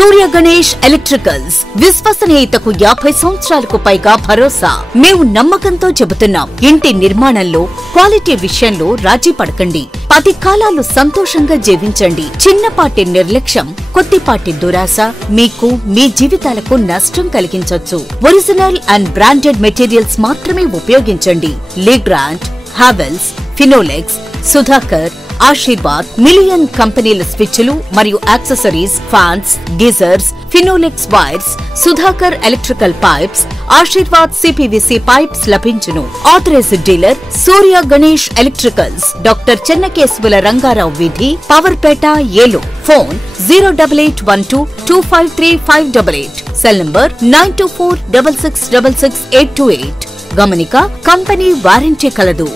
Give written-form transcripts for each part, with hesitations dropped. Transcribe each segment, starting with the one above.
సూర్య Ganesh electricals విశ్వసనీయతకు 50 సంవత్సరాలకు పైగా భరోసా. మేము నమ్మకంతో చెబుతున్నాం, ఇంటి నిర్మాణంలో క్వాలిటీ విషయంలో రాజీ పడకండి. 10 కాలాలు సంతోషంగా జీవించండి. చిన్నపాటి నిర్లక్ష్యం, కొద్దిపాటి దురాశ మీకు మీ జీవితాలకు నష్టం కలిగించొచ్చు. ఒరిజినల్ అండ్ బ్రాండెడ్ మెటీరియల్స్ మాత్రమే ఉపయోగించండి. లీగ్రాండ్, హావెల్స్, ఫినోలెక్స్, సుధాకర్, ఆశీర్వాద్ మిలియన్ కంపెనీల స్విచ్లు మరియు accessories, fans, geysers, Finolex wires, Sudhakar electrical pipes, Ashirvad CPVC pipes లభించును. Authorised dealer Surya Ganesh electricals, doctor చెన్నకేశవుల రంగారావు వీధి, Powerpet, Eluru. Phone 08812253588. Cell number 9246666828. గమనిక, కంపెనీ వారంటీ కలదు.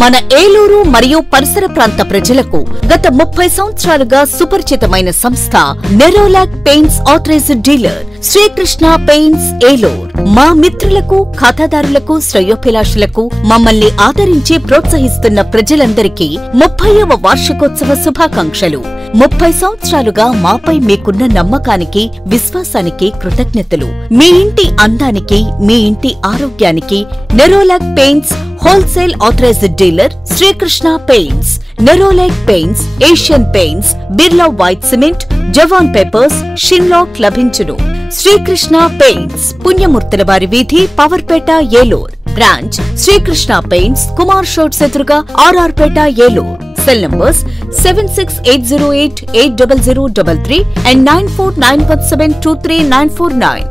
మన ఏలూరు మరియు పరిసర ప్రాంత ప్రజలకు గత 30 సంవత్సరాలుగా సుపరిచితమైన సంస్థ Nerolac paints authorised dealer Srikrishna paints Eluru. మా మిత్రులకు, ఖాతాదారులకు, శ్రేయోభిలాషులకు మమ్మల్ని ఆదరించి ప్రోత్సహిస్తున్న ప్రజలందరికీ 30వ వార్షికోత్సవ శుభాకాంక్షలు. 30 సంవత్సరాలుగా మాపై మీకున్న నమ్మకానికి, విశ్వాసానికి కృతజ్ఞతలు. మీ ఇంటి అందానికి, మీ ఇంటి ఆరోగ్యానికి Nerolac paints wholesale authorized dealer Srikrishna paints. Nerolac paints, Asian paints, Birla white cement, Jawan papers, షిన్లాక్ లభించును. శ్రీకృష్ణ పెయింట్స్, పుణ్యమూర్తుల వారి వీధి, పవర్పేట, ఏలూరు. బ్రాంచ్ శ్రీకృష్ణ పెయింట్స్, కుమార్ షోట్స్ ఎదురుగా, R R Peta, Eluru. Cell numbers 7680880033 and 9491723949.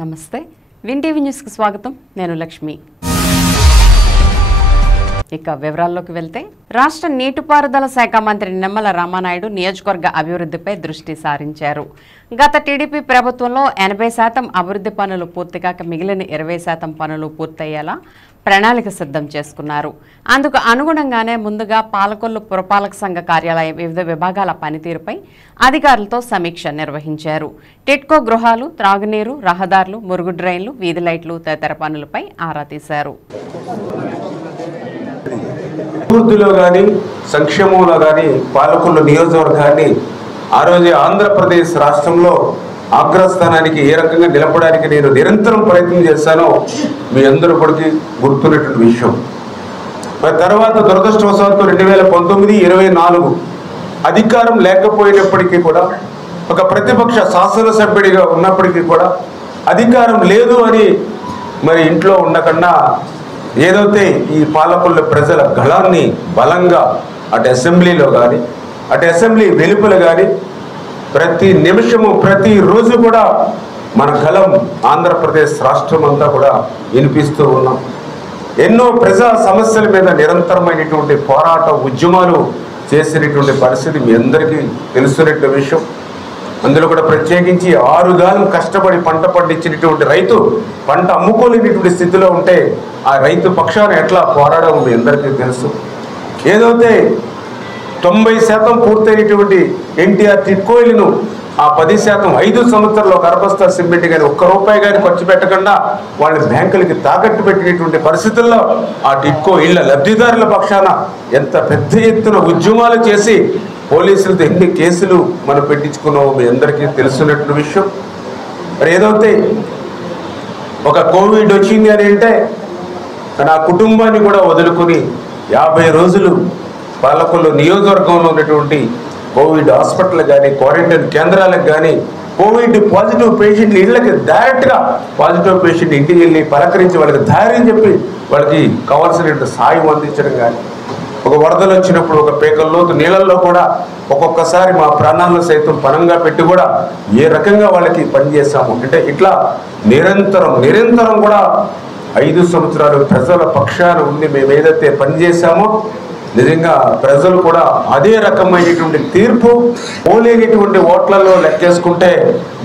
నమస్తే, విన్ టీవీ న్యూస్కి స్వాగతం. నేను లక్ష్మి. ఇక వివరాల్లోకి వెళ్తే, రాష్ట్ర నీటిపారుదల శాఖ మంత్రి నిమ్మల రామానాయుడు నియోజకవర్గ అభివృద్ధిపై దృష్టి సారించారు. గత టీడీపీ ప్రభుత్వంలో 80% అభివృద్ధి పనులు పూర్తికాక మిగిలిన 20% పనులు పూర్తయ్యేలా ప్రణాళిక సిద్ధం చేసుకున్నారు. అందుకు అనుగుణంగానే ముందుగా పాలకొల్లు పురపాలక సంఘ కార్యాలయం వివిధ విభాగాల పనితీరుపై అధికారులతో సమీక్ష నిర్వహించారు. టిట్కో గృహాలు, త్రాగునీరు, రహదారులు, మురుగు డ్రైన్లు, వీధి లైట్లు తదితర పనులపై ఆరా తీశారు. అభివృద్ధిలో కానీ సంక్షేమంలో కానీ పాలకొల్లు నియోజకవర్గాన్ని ఆ రోజు ఆంధ్రప్రదేశ్ రాష్ట్రంలో అగ్రస్థానానికి ఏ రకంగా నిలపడానికి నేను నిరంతరం ప్రయత్నం చేశానో మీ అందరూ కూడా గుర్తున్నటువంటి విషయం. మరి తర్వాత దురదృష్టవశాత్తు 2019-24 అధికారం లేకపోయినప్పటికీ కూడా, ఒక ప్రతిపక్ష శాసనసభ్యుడిగా ఉన్నప్పటికీ కూడా అధికారం లేదు అని మరి ఇంట్లో ఉండకుండా ఏదైతే ఈ పాలకొల్లు ప్రజల గళాన్ని బలంగా అటు అసెంబ్లీలో కానీ అటు అసెంబ్లీ వెలుపల కానీ ప్రతి నిమిషము ప్రతిరోజు కూడా మన గళం ఆంధ్రప్రదేశ్ రాష్ట్రం అంతా కూడా వినిపిస్తూ ఉన్నాం. ఎన్నో ప్రజా సమస్యల మీద నిరంతరమైనటువంటి పోరాట ఉద్యమాలు చేసినటువంటి పరిస్థితి మీ అందరికీ తెలుసున్నటువంటి విషయం. అందులో కూడా ప్రత్యేకించి 6 కాలం కష్టపడి పంట పండించినటువంటి రైతు పంట అమ్ముకోలేనటువంటి స్థితిలో ఉంటే ఆ రైతు పక్షాన ఎట్లా పోరాడడం మీ అందరికీ తెలుసు. ఏదైతే 90% పూర్తయినటువంటి ఎన్టీఆర్ టిట్కోయిలను ఆ 10% 5 సంవత్సరాల్లో కరపస్తా సిమెంట్ కానీ ₹1 కానీ ఖర్చు పెట్టకుండా వాళ్ళ బ్యాంకులకి తాకట్టు పెట్టినటువంటి పరిస్థితుల్లో ఆ టిట్కో ఇళ్ల లబ్ధిదారుల పక్షాన ఎంత పెద్ద ఎత్తున ఉద్యమాలు చేసి పోలీసులతో ఎన్ని కేసులు మనం పెట్టించుకున్నామో మీ అందరికీ తెలుసున్నటువంటి విషయం. మరి ఏదైతే ఒక కోవిడ్ వచ్చింది అని అంటే నా కుటుంబాన్ని కూడా వదులుకొని 50 రోజులు పాలకొల్లు నియోజకవర్గంలో ఉన్నటువంటి కోవిడ్ హాస్పిటల్ కానీ క్వారంటైన్ కేంద్రాలకు కానీ కోవిడ్ పాజిటివ్ పేషెంట్లు ఇళ్ళకి డైరెక్ట్గా పాజిటివ్ పేషెంట్ ఇంటికి వెళ్ళి పలకరించి వాళ్ళకి ధైర్యం చెప్పి వాళ్ళకి కావాల్సినటువంటి సాయం అందించడం కానీ ఒక వరదలు వచ్చినప్పుడు ఒక పేకల లోతు నీళ్ళల్లో కూడా ఒక్కొక్కసారి మా ప్రాణాలను సైతం పణంగా పెట్టి కూడా ఏ రకంగా వాళ్ళకి పనిచేసాము అంటే ఇట్లా నిరంతరం కూడా 5 సంవత్సరాలు ప్రజల పక్షాన ఉండి మేము ఏదైతే పనిచేసామో నిజంగా ప్రజలు కూడా అదే రకమైనటువంటి తీర్పు పోలేనటువంటి ఓట్లలో లెక్కేసుకుంటే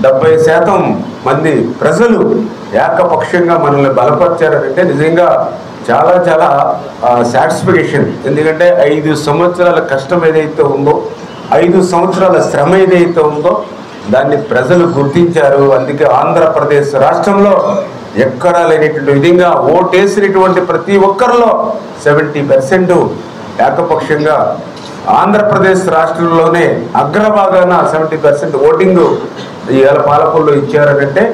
70% మంది ప్రజలు ఏకపక్షంగా మనల్ని బలపరిచారంటే నిజంగా చాలా చాలా సాటిస్ఫికేషన్. ఎందుకంటే 5 సంవత్సరాల కష్టం ఏదైతే ఉందో 5 సంవత్సరాల శ్రమ ఏదైతే ఉందో దాన్ని ప్రజలు గుర్తించారు. అందుకే ఆంధ్రప్రదేశ్ రాష్ట్రంలో ఎక్కడా లేనటువంటి విధంగా ఓటేసినటువంటి ప్రతి ఒక్కరిలో 70% ఏకపక్షంగా ఆంధ్రప్రదేశ్ రాష్ట్రంలోనే అగ్రభాగాన 70% ఓటింగ్ ఇవాళ పాలకుల్లో ఇచ్చారనంటే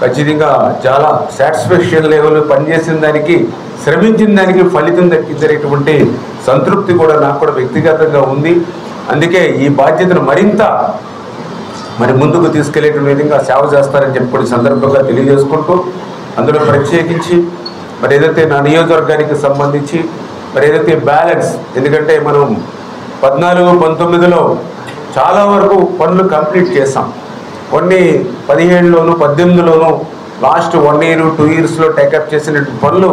ఖచ్చితంగా చాలా సాటిస్ఫాక్షన్ లెవెల్ పనిచేసిన దానికి శ్రమించిన దానికి ఫలితం దక్కించేటువంటి సంతృప్తి కూడా నాకు కూడా వ్యక్తిగతంగా ఉంది. అందుకే ఈ బాధ్యతను మరింత ముందుకు తీసుకెళ్లేటువంటి విధంగా సేవ చేస్తారని చెప్పి సందర్భంగా తెలియజేసుకుంటూ అందులో ప్రత్యేకించి ఏదైతే నా నియోజకవర్గానికి సంబంధించి ఏదైతే బ్యాలెన్స్ ఎందుకంటే మనం 14-19లో చాలా వరకు పనులు కంప్లీట్ చేసాం. కొన్ని 17లోను 18లోను లాస్ట్ 1 year 2 yearsలో టేకప్ చేసిన పనులు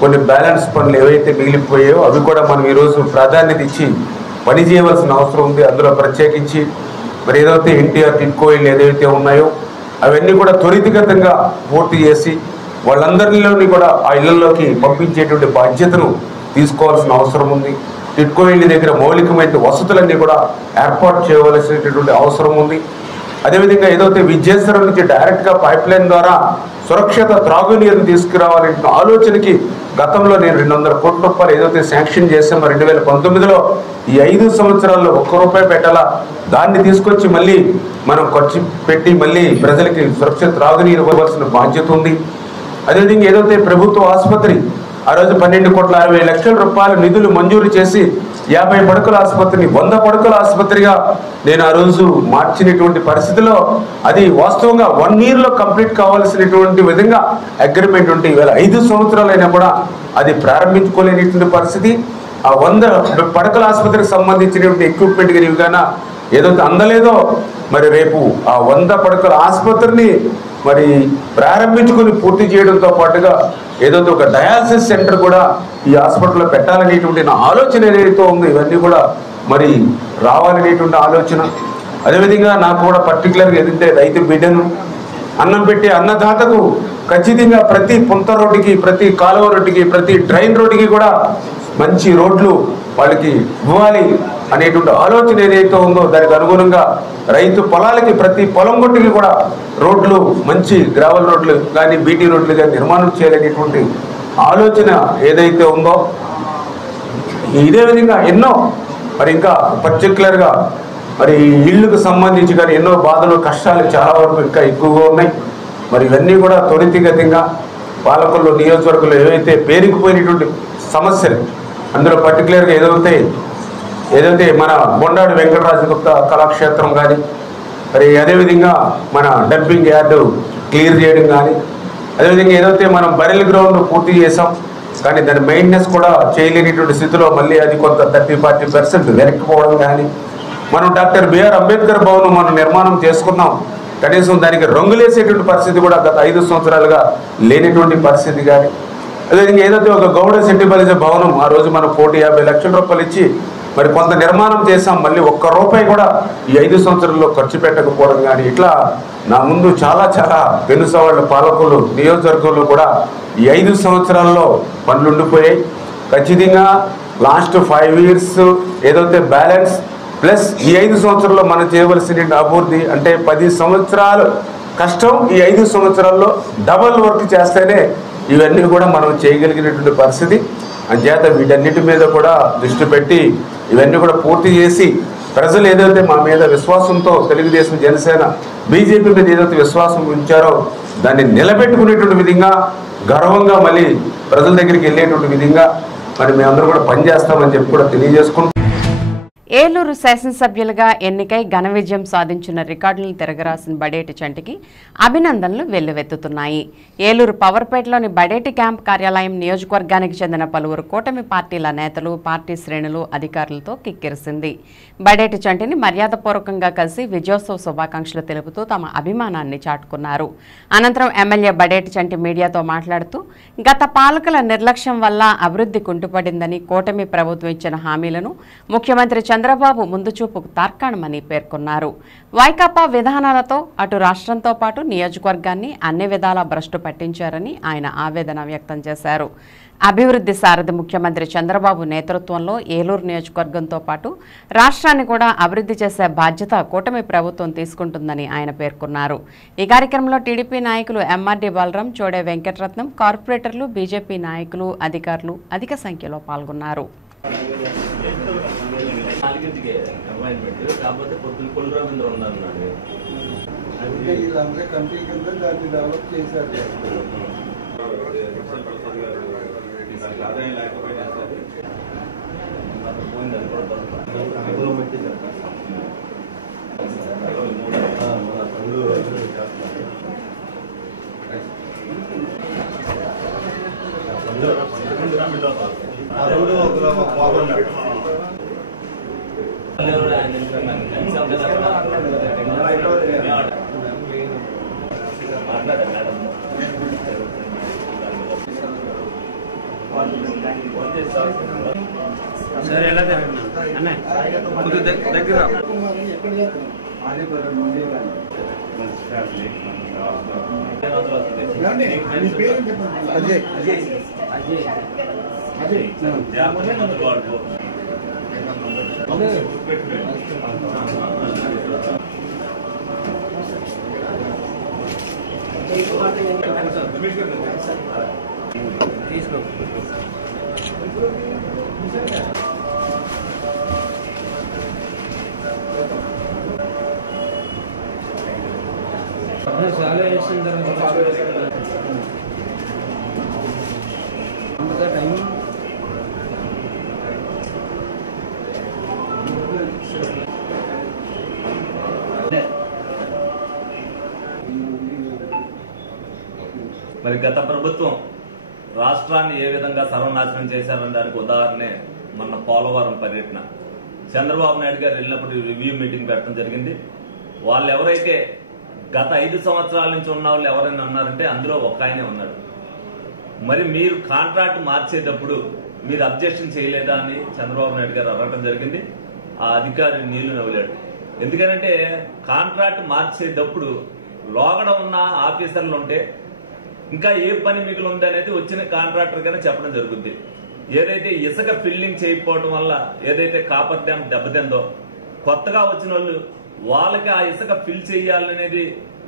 కొన్ని బ్యాలెన్స్ పనులు ఏవైతే మిగిలిపోయాయో అవి కూడా మనం ఈరోజు ప్రాధాన్యత ఇచ్చి పని చేయవలసిన అవసరం ఉంది. అందులో ప్రత్యేకించి ఏదైతే ఎన్టీఆర్ టిడ్కో ఇళ్ళు ఏదైతే ఉన్నాయో అవన్నీ కూడా త్వరితగతంగా పూర్తి చేసి వాళ్ళందరిలోని కూడా ఆ ఇళ్లలోకి పంపించేటువంటి బాధ్యతను తీసుకోవాల్సిన అవసరం ఉంది. టిడ్కో ఇళ్ళ దగ్గర మౌలికమైన వసతులన్నీ కూడా ఏర్పాటు చేయవలసినటువంటి అవసరం ఉంది. అదేవిధంగా ఏదైతే విజయేశ్వరం నుంచి డైరెక్ట్గా పైప్ లైన్ ద్వారా సురక్షిత త్రాగునీరుని తీసుకురావాలనే ఆలోచనకి గతంలో నేను 200 కోట్ల రూపాయలు ఏదైతే శాంక్షన్ చేసామో 2019లో ఈ 5 సంవత్సరాల్లో ₹1 పెట్టాలా దాన్ని తీసుకొచ్చి మళ్ళీ మనం ఖర్చు పెట్టి మళ్ళీ ప్రజలకి సురక్షిత త్రాగునీరు ఇవ్వవలసిన బాధ్యత ఉంది. అదేవిధంగా ఏదైతే ప్రభుత్వ ఆసుపత్రి ఆ రోజు 12,60,00,000 నిధులు మంజూరు చేసి 50 పడకల ఆసుపత్రిని 100 పడకల ఆసుపత్రిగా నేను ఆ రోజు మార్చినటువంటి పరిస్థితిలో అది వాస్తవంగా 1 yearలో కంప్లీట్ కావాల్సినటువంటి విధంగా అగ్రిమెంట్ ఉంటే ఇవాళ 5 సంవత్సరాలైనా కూడా అది ప్రారంభించుకోలేనటువంటి పరిస్థితి. ఆ 100 పడకల ఆసుపత్రికి సంబంధించినటువంటి ఎక్విప్మెంట్ కానీ ఏదైతే అందలేదో రేపు ఆ 100 పడకల ఆసుపత్రిని ప్రారంభించుకొని పూర్తి చేయడంతో పాటుగా ఏదైతే ఒక డయాలసిస్ సెంటర్ కూడా ఈ హాస్పిటల్లో పెట్టాలనేటువంటి నా ఆలోచన ఏదైతే ఉందో ఇవన్నీ కూడా రావాలనేటువంటి ఆలోచన. అదేవిధంగా నాకు కూడా పర్టికులర్గా ఏదైతే రైతు బిడ్డను అన్నం పెట్టి అన్నదాతకు ఖచ్చితంగా ప్రతి పుంత రోడ్డుకి ప్రతి కాలువ రోడ్డుకి ప్రతి డ్రైన్ రోడ్డుకి కూడా మంచి రోడ్లు వాళ్ళకి ఇవ్వాలి అనేటువంటి ఆలోచన ఏదైతే ఉందో దానికి అనుగుణంగా రైతు పొలాలకి ప్రతి పొలం గొట్టుకి కూడా రోడ్లు మంచి గ్రావెల్ రోడ్లు కానీ బీటీ రోడ్లు కానీ నిర్మాణం చేయాలనేటువంటి ఆలోచన ఏదైతే ఉందో ఇదే విధంగా ఎన్నో ఇంకా పర్టికులర్గా ఇళ్ళకు సంబంధించి కానీ ఎన్నో బాధలు కష్టాలు చాలా వరకు ఇంకా ఎక్కువగా ఉన్నాయి. ఇవన్నీ కూడా త్వరితగతంగా పాలకుల్లో నియోజకవర్గంలో ఏవైతే పేరుకుపోయినటువంటి సమస్యలు అందులో పర్టికులర్గా ఏదైతే మన బొండాడు వెంకటరాజు గుప్తా కళాక్షేత్రం కానీ అదేవిధంగా మన డంపింగ్ యార్డు క్లియర్ చేయడం కానీ అదేవిధంగా ఏదైతే మనం బరెల్ గ్రౌండ్ పూర్తి చేసాం కానీ దాని మెయింటెనెన్స్ కూడా చేయలేనిటువంటి స్థితిలో మళ్ళీ అది కొంత 30-40% వెనక్కిపోవడం కానీ మనం డాక్టర్ బిఆర్ అంబేద్కర్ భవన్ మనం నిర్మాణం చేసుకున్నాం కనీసం దానికి రంగులేసేటువంటి పరిస్థితి కూడా గత 5 సంవత్సరాలుగా లేనిటువంటి పరిస్థితి కానీ అదేవిధంగా ఏదైతే ఒక గౌడ సెట్టిబలిజ భవనం ఆ రోజు మనం 1,50 లక్షల ఇచ్చి కొంత నిర్మాణం చేసాం మళ్ళీ ₹1 కూడా ఈ 5 సంవత్సరాల్లో ఖర్చు పెట్టకపోవడం కానీ ఇట్లా నా ముందు చాలా చాలా పెనుసవాళ్ళ పాలకులు నియోజకవర్గంలో కూడా ఈ 5 సంవత్సరాల్లో పనులు ఉండిపోయాయి. ఖచ్చితంగా లాస్ట్ 5 years ఏదైతే బ్యాలెన్స్ ప్లస్ ఈ 5 సంవత్సరాల్లో మనం చేయవలసిన అభివృద్ధి అంటే 10 సంవత్సరాలు కష్టం ఈ 5 సంవత్సరాల్లో డబల్ వర్క్ చేస్తేనే ఇవన్నీ కూడా మనం చేయగలిగినటువంటి పరిస్థితి. అంచేత వీటన్నిటి మీద కూడా దృష్టి పెట్టి ఇవన్నీ కూడా పూర్తి చేసి ప్రజలు ఏదైతే మా మీద విశ్వాసంతో తెలుగుదేశం జనసేన బీజేపీ మీద ఏదైతే విశ్వాసం ఉంచారో దాన్ని నిలబెట్టుకునేటువంటి విధంగా గర్వంగా మళ్ళీ ప్రజల దగ్గరికి వెళ్ళేటువంటి విధంగా మేమందరూ కూడా పనిచేస్తామని చెప్పి కూడా తెలియజేసుకుంటాం. ఏలూరు శాసనసభ్యులుగా ఎన్నికై ఘన విజయం సాధించిన రికార్డులను తిరగరాసిన బడేటి చంటికి అభినందనలు వెల్లువెత్తుతున్నాయి. ఏలూరు పవర్పేటలోని బడేటి క్యాంప్ కార్యాలయం నియోజకవర్గానికి చెందిన పలువురు కూటమి పార్టీల నేతలు, పార్టీ శ్రేణులు, అధికారులతో కిక్కిరిసింది. బడేటి చంటిని మర్యాదపూర్వకంగా కలిసి విజయోత్సవ శుభాకాంక్షలు తెలుపుతూ తమ అభిమానాన్ని చాటుకున్నారు. అనంతరం ఎమ్మెల్యే బడేటి చంటి మీడియాతో మాట్లాడుతూ గత పాలకుల నిర్లక్ష్యం వల్ల అభివృద్ధి కుంటుపడిందని, కూటమి ప్రభుత్వం ఇచ్చిన హామీలను ముఖ్యమంత్రి చంద్రబాబు ముందుచూపుకు తార్కాణమని పేర్కొన్నారు. వైకాపా విధానాలతో అటు రాష్ట్రంతో పాటు నియోజకవర్గాన్ని అన్ని విధాలా భ్రష్టు పట్టించారని ఆయన ఆవేదన వ్యక్తం చేశారు. అభివృద్ధి సారథి ముఖ్యమంత్రి చంద్రబాబు నేతృత్వంలో ఏలూరు నియోజకవర్గంతో పాటు రాష్ట్రాన్ని కూడా అభివృద్ధి చేసే బాధ్యత కూటమి ప్రభుత్వం తీసుకుంటుందని ఆయన పేర్కొన్నారు. ఈ కార్యక్రమంలో టీడీపీ నాయకులు ఎంఆర్డీ బలరాం, చోడే వెంకటరత్నం, కార్పొరేటర్లు, బీజేపీ నాయకులు, అధికారులు అధిక సంఖ్యలో పాల్గొన్నారు. సరే అన్న దగ్గర తీసుకో. చాలా వేసిన తర్వాత టైం మరి గత ప్రభుత్వం రాష్ట్రాన్ని ఏ విధంగా సర్వనాశనం చేశారని దానికి ఉదాహరణే మొన్న పోలవరం పర్యటన. చంద్రబాబు నాయుడు గారు వెళ్ళినప్పుడు రివ్యూ మీటింగ్ పెట్టడం జరిగింది. వాళ్ళు ఎవరైతే గత 5 సంవత్సరాల నుంచి ఉన్న వాళ్ళు ఎవరైనా ఉన్నారంటే అందులో ఒక ఆయనే ఉన్నాడు. మరి మీరు కాంట్రాక్ట్ మార్చేటప్పుడు మీరు అబ్జెక్షన్ చేయలేదా అని చంద్రబాబు నాయుడు గారు అడగడం జరిగింది. ఆ అధికారి నీళ్లు నవ్వులాడు. ఎందుకంటే కాంట్రాక్ట్ మార్చేటప్పుడు లోగడ ఉన్న ఆఫీసర్లు ఉంటే ఇంకా ఏ పని మిగిలి ఉంది అనేది వచ్చిన కాంట్రాక్టర్ గానే చెప్పడం జరుగుద్ది. ఏదైతే ఇసుక ఫిల్లింగ్ చేయకపోవడం వల్ల ఏదైతే కాపర్ డ్యామ్ దెబ్బతిందో, కొత్తగా వచ్చిన వాళ్ళు వాళ్ళకి ఆ ఇసుక ఫిల్ చేయాలనేది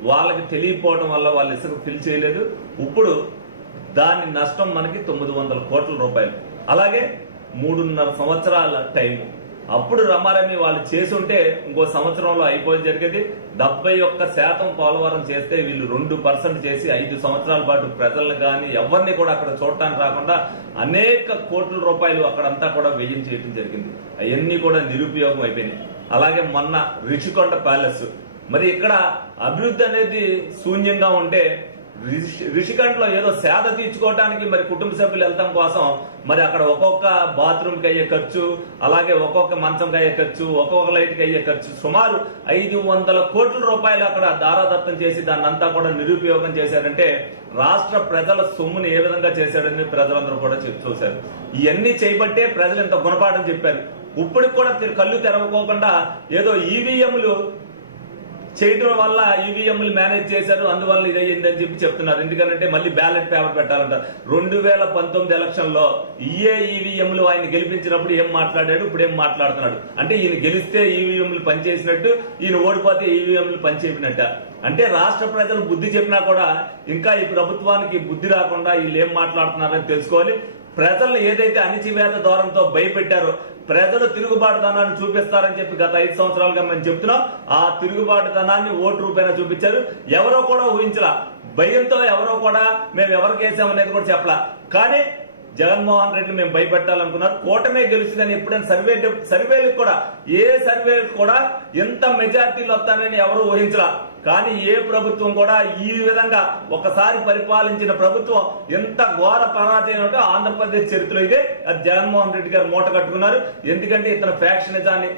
వాళ్ళకి తెలియకపోవడం వల్ల వాళ్ళు ఇసుక ఫిల్ చేయలేదు. ఇప్పుడు దాని నష్టం మనకి 900 కోట్ల రూపాయలు. అలాగే 3.5 సంవత్సరాల టైము. అప్పుడు రమారమి వాళ్ళు చేసి ఉంటే ఇంకో సంవత్సరంలో అయిపోయి జరిగేది. 71% పోలవరం చేస్తే వీళ్ళు 2% చేసి 5 సంవత్సరాల పాటు ప్రజలను కానీ ఎవరిని కూడా అక్కడ చూడటానికి రాకుండా అనేక కోట్ల రూపాయలు అక్కడంతా కూడా వ్యయం చేయడం జరిగింది. అవన్నీ కూడా నిరుపయోగం అయిపోయినాయి. అలాగే మొన్న రిషికొండ ప్యాలెస్, మరి ఇక్కడ అభివృద్ధి అనేది శూన్యంగా ఉంటే రిషికొండలో ఏదో సేద తీర్చుకోవడానికి మరి కుటుంబ సభ్యులు వెళ్తాం కోసం మరి అక్కడ ఒక్కొక్క బాత్రూమ్కి అయ్యే ఖర్చు, అలాగే ఒక్కొక్క మంచంకి అయ్యే ఖర్చు, ఒక్కొక్క లైట్కి అయ్యే ఖర్చు సుమారు 500 కోట్ల రూపాయలు అక్కడ దారాదత్తం చేసి దాన్ని అంతా కూడా నిరుపయోగం చేశారంటే రాష్ట్ర ప్రజల సొమ్ముని ఏ విధంగా చేశాడని ప్రజలందరూ కూడా చూశారు. ఇవన్నీ చేయబట్టే ప్రజలు ఇంత గుణపాఠం చెప్పారు. ఇప్పటికి కూడా కళ్ళు తెరవకోకుండా ఏదో ఈవీఎంలు చేయడం వల్ల ఈవీఎంలు మేనేజ్ చేశారు, అందువల్ల ఇదయ్యిందని చెప్పి చెప్తున్నారు. ఎందుకంటే మళ్ళీ బ్యాలెట్ పేపర్ పెట్టాలంటారు. 2019 ఎలక్షన్ లో ఈవీఎంలు ఆయన గెలిపించినప్పుడు ఏం మాట్లాడాడు, ఇప్పుడు ఏం మాట్లాడుతున్నాడు అంటే ఈయన గెలిస్తే ఈవీఎంలు పనిచేసినట్టు, ఈయన ఓడిపోతే ఈవీఎంలు పనిచేపినట్ట. అంటే రాష్ట్ర ప్రజలు బుద్ధి చెప్పినా కూడా ఇంకా ఈ ప్రభుత్వానికి బుద్ధి రాకుండా వీళ్ళు ఏం మాట్లాడుతున్నారని తెలుసుకోవాలి. ప్రజలను ఏదైతే అణిచివేత ధోరణితో భయపెట్టారో ప్రజలు తిరుగుబాటుతనాన్ని చూపిస్తారని చెప్పి గత 5 సంవత్సరాలుగా మేము చెప్తున్నాం. ఆ తిరుగుబాటుతనాన్ని ఓటు రూపేణా చూపించారు. ఎవరో కూడా ఊహించలా. భయంతో ఎవరో కూడా మేము ఎవరికి వేసామనేది కూడా చెప్పలా. కానీ జగన్మోహన్ రెడ్డి మేము భయపెట్టాలనుకున్నారు. కూటమే గెలుస్తుందని ఎప్పుడైనా సర్వేలకు కూడా ఏ సర్వేలకు కూడా ఎంత మెజార్టీలు వస్తానని ఎవరు ఊహించరా. కానీ ఏ ప్రభుత్వం కూడా ఈ విధంగా ఒకసారి పరిపాలించిన ప్రభుత్వం ఎంత ఘోర పరాజయం అంటే ఆంధ్రప్రదేశ్ చరిత్రలో ఇదే. అది జగన్మోహన్ రెడ్డి గారు మూట కట్టుకున్నారు. ఎందుకంటే ఇతను ఫ్యాక్షనిజాన్ని,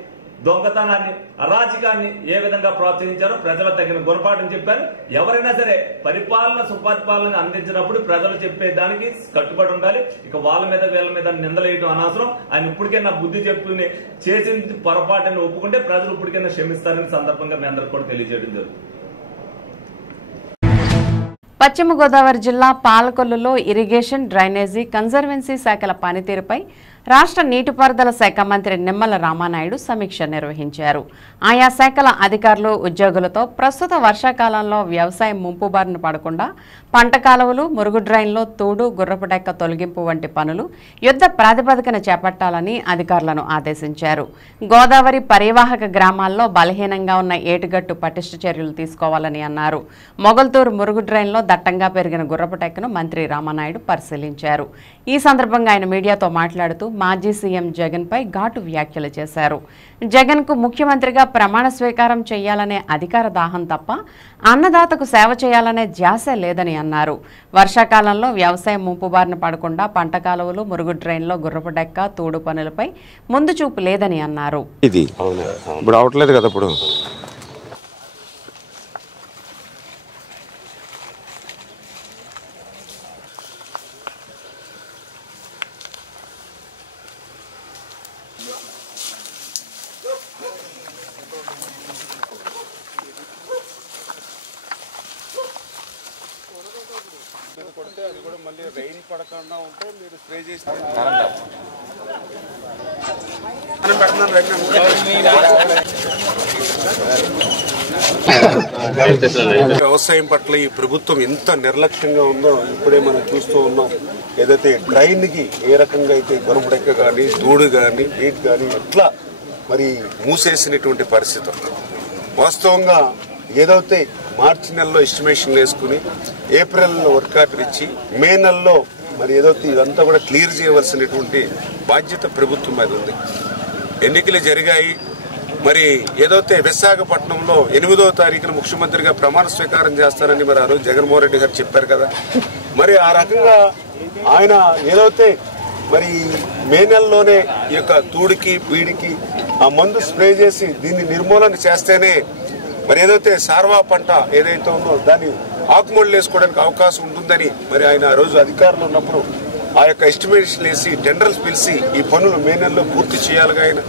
దొంగతనాన్ని, అరాచకాన్ని ఏ విధంగా ప్రోత్సహించారో ప్రజలకు తగిన గుణపాఠం చెప్పారు. ఎవరైనా సరే పరిపాలన సుపరిపాలన అందించినప్పుడు ప్రజలు చెప్పేదానికి కట్టుబడి ఉండాలి. ఇక వాళ్ళ మీద వీళ్ళ మీద నిందలేయడం అనవసరం. ఆయన ఇప్పటికైనా బుద్ధి చెప్పుకుని చేసింది పొరపాటుని ఒప్పుకుంటే ప్రజలు ఇప్పటికైనా క్షమిస్తారని సందర్భంగా మీ అందరికి కూడా తెలియజేయడం జరుగుతుంది. పశ్చిమ గోదావరి జిల్లా పాలకొల్లులో ఇరిగేషన్, డ్రైనేజీ, కన్జర్వెన్సీ శాఖల పనితీరుపై రాష్ట్ర నీటిపారుదల శాఖ మంత్రి నిమ్మల రామానాయుడు సమీక్ష నిర్వహించారు. ఆయా శాఖల అధికారులు, ఉద్యోగులతో ప్రస్తుత వర్షాకాలంలో వ్యవసాయం ముంపు బారిన పడకుండా పంట కాలువలు, మురుగు డ్రైన్లో తూడు, గుర్రపు డెక్క తొలగింపు వంటి పనులు యుద్ధ ప్రాతిపదికన చేపట్టాలని అధికారులను ఆదేశించారు. గోదావరి పరివాహక గ్రామాల్లో బలహీనంగా ఉన్న ఏటుగట్టు పటిష్ట చర్యలు తీసుకోవాలని అన్నారు. మొగల్తూరు మురుగు డ్రైన్లో దట్టంగా పెరిగిన గుర్రపు డెక్కను మంత్రి రామానాయుడు పరిశీలించారు. ఈ సందర్భంగా ఆయన మీడియాతో మాట్లాడుతూ మాజీ సీఎం జగన్ పై ఘాటు వ్యాఖ్యలు చేశారు. జగన్ కు ముఖ్యమంత్రిగా ప్రమాణ స్వీకారం చేయాలనే అధికార దాహం తప్ప అన్నదాతకు సేవ చేయాలనే ధ్యాస లేదని అన్నారు. వర్షాకాలంలో వ్యవసాయం ముంపు బారిన పడకుండా పంట కాలువలు, మురుగు డ్రైన్లో గుర్రపు డెక్క, తూడు పనులపై ముందు చూపు లేదని అన్నారు. ఇది ఇప్పుడు అవట్లేదు కదా. ఇప్పుడు వ్యవసాయం పట్ల ఈ ప్రభుత్వం ఎంత నిర్లక్ష్యంగా ఉందో ఇప్పుడే మనం చూస్తూ ఉన్నాం. ఏదైతే డ్రైన్ కి ఏ రకంగా అయితే గొరబడెక్క కానీ, తూడు కానీ, నీట్ కానీ ఎట్లా మరి మూసేసినటువంటి పరిస్థితి. వాస్తవంగా ఏదైతే మార్చి నెలలో ఎస్టిమేషన్ వేసుకుని ఏప్రిల్లో వర్క్ ఆర్డర్ ఇచ్చి మే నెలలో మరి ఏదైతే ఇదంతా కూడా క్లియర్ చేయవలసినటువంటి బాధ్యత ప్రభుత్వం మీద ఉంది. ఎన్నికలు జరిగాయి. మరి ఏదైతే విశాఖపట్నంలో 8వ తారీఖున ముఖ్యమంత్రిగా ప్రమాణ స్వీకారం చేస్తారని మరి ఆ రోజు జగన్మోహన్ రెడ్డి గారు చెప్పారు కదా. మరి ఆ రకంగా ఆయన ఏదైతే మరి మే నెలలోనే ఈ యొక్క తూడికి, బీడికి ఆ మందు స్ప్రే చేసి దీన్ని నిర్మూలన చేస్తేనే మరి ఏదైతే సార్వా పంట ఏదైతే ఉందో దాన్ని ఆకుమూలలు వేసుకోవడానికి అవకాశం ఉంటుందని మరి ఆయన ఆ రోజు అధికారులు ఉన్నప్పుడు ఆ యొక్క ఎస్టిమేషన్ వేసి టెండర్స్ పిలిచి ఈ పనులు మే నెలలో పూర్తి చేయాలిగా ఆయన.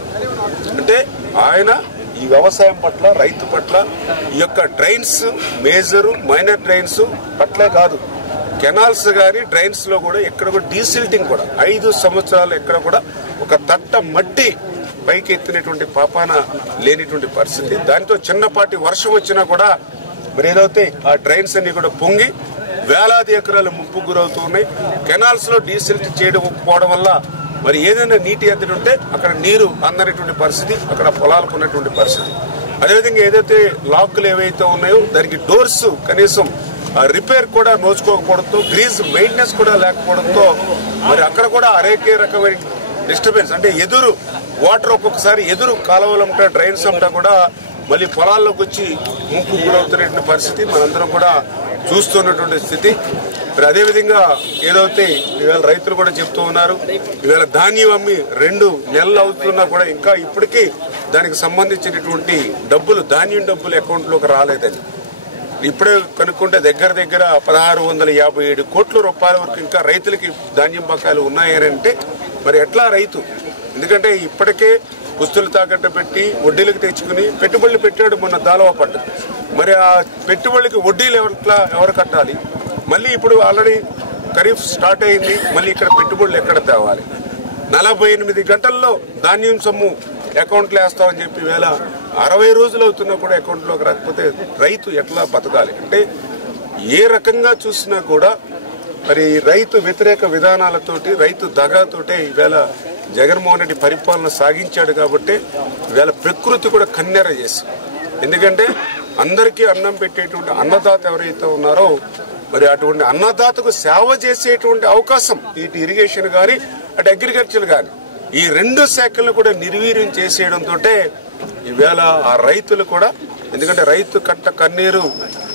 అంటే ఆయన ఈ వ్యవసాయం పట్ల, రైతు పట్ల ఈ యొక్క డ్రైన్స్, మేజర్, మైనర్ డ్రైన్స్ పట్లే కాదు, కెనాల్స్ కానీ డ్రైన్స్ లో కూడా ఎక్కడ కూడా డీసిల్టింగ్ కూడా 5 సంవత్సరాలు ఎక్కడ కూడా ఒక తట్ట మట్టి పైకి ఎత్తినటువంటి పాపాన లేనిటువంటి పరిస్థితి. దాంతో చిన్నపాటి వర్షం వచ్చినా కూడా మరి ఏదైతే ఆ డ్రైన్స్ అన్ని కూడా పొంగి వేలాది ఎకరాలు ముప్పు గురవుతూ ఉన్నాయి. కెనాల్స్ లో డీసిల్ట్ చేయకపోవడం వల్ల మరి ఏదైనా నీటి ఎద్దడి ఉంటే అక్కడ నీరు అందనటువంటి పరిస్థితి, అక్కడ పొలాలకు ఉన్నటువంటి పరిస్థితి. అదేవిధంగా ఏదైతే లాక్లు ఏవైతే ఉన్నాయో దానికి డోర్స్ కనీసం రిపేర్ కూడా నోచుకోకపోవడంతో, గ్రీజ్ మెయింటెనెన్స్ కూడా లేకపోవడంతో మరి అక్కడ కూడా అనేక రకమైన డిస్టర్బెన్స్. అంటే ఎదురు వాటర్ ఒక్కొక్కసారి ఎదురు కాలువలంటా, డ్రైన్స్ అంతా కూడా మళ్ళీ పొలాల్లోకి వచ్చి ముంపు గురవుతున్నటువంటి పరిస్థితి మనందరం కూడా చూస్తున్నటువంటి స్థితి. మరి అదేవిధంగా ఏదైతే ఇవాళ రైతులు కూడా చెప్తూ ఉన్నారు, ఇవాళ ధాన్యం అమ్మి 2 నెలలు అవుతున్నా కూడా ఇంకా ఇప్పటికీ దానికి సంబంధించినటువంటి డబ్బులు, ధాన్యం డబ్బులు అకౌంట్లోకి రాలేదని. ఇప్పుడే కనుక్కుంటే దగ్గర 1657 కోట్ల రూపాయల వరకు ఇంకా రైతులకి ధాన్యం బకాయిలు ఉన్నాయని అంటే మరి ఎట్లా రైతు? ఎందుకంటే ఇప్పటికే పుస్తులు తాకట్టు పెట్టి వడ్డీలకు తెచ్చుకుని పెట్టుబడులు పెట్టాడు మొన్న దాలవా పట్టు. మరి ఆ పెట్టుబడికి వడ్డీలు ఎవరు కట్టాలి? మళ్ళీ ఇప్పుడు ఆల్రెడీ ఖరీఫ్ స్టార్ట్ అయింది, మళ్ళీ ఇక్కడ పెట్టుబడులు ఎక్కడ తేవాలి? 48 గంటల్లో ధాన్యం సొమ్ము అకౌంట్లో వేస్తామని చెప్పి వేళ 60 రోజులు అవుతున్నా కూడా అకౌంట్లోకి రాకపోతే రైతు ఎట్లా బతకాలి? అంటే ఏ రకంగా చూసినా కూడా మరి రైతు వ్యతిరేక విధానాలతోటి, రైతు దగాతోటే ఈవేళ జగన్మోహన్ రెడ్డి పరిపాలన సాగించాడు. కాబట్టి ఈవేళ ప్రకృతి కూడా కన్నెర చేసి, ఎందుకంటే అందరికీ అన్నం పెట్టేటువంటి అన్నదాత ఎవరైతే ఉన్నారో మరి అటువంటి అన్నదాతకు సేవ చేసేటువంటి అవకాశం ఇటు ఇరిగేషన్ కానీ అటు అగ్రికల్చర్ కానీ ఈ రెండు శాఖలను కూడా నిర్వీర్యం చేసేయడంతో ఈవేళ ఆ రైతులు కూడా, ఎందుకంటే రైతు కట్ట కన్నీరు